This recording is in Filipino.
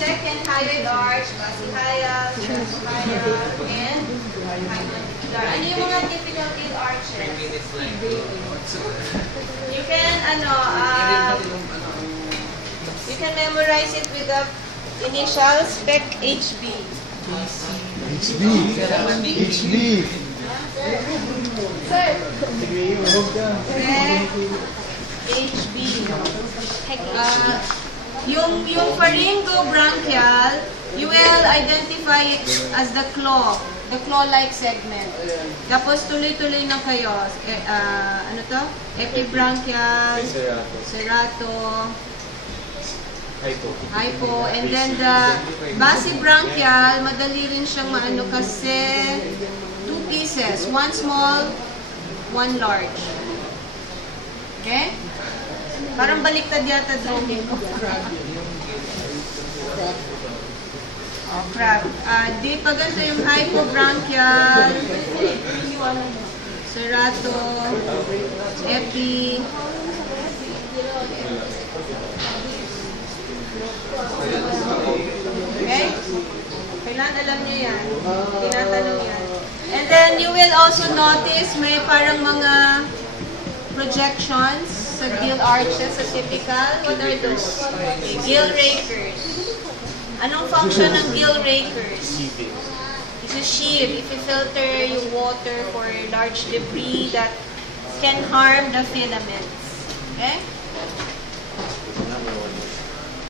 second, hyoid arch, basihyal, transhyal, and hymandibular. Ano yung mga typical gill arches? You can, you can memorize it with the initial spec HB. HB. HB. Sir. HB. Yung pharyngobranchial, you will identify it as the claw-like segment. Tapos tuloy-tuloy na kayo. Ano to? Epibranchial, serrato, hypo. And then the basibranchial, madali rin siyang maano kasi two pieces. One small, one large. Okay? Parang baliktad yata drawing ko. Oh, crab. Di pa ganito yung hypobranchial, serrato, epi. Okay? Kailan alam niyo yan? Tinatanong yan. And then you will also notice may parang mga projections sa gill arches, sa typical. What are those? Gill rakers. Anong function ng gill rakers? It's a sheath. If you filter yung water for large debris that can harm the filaments. Okay?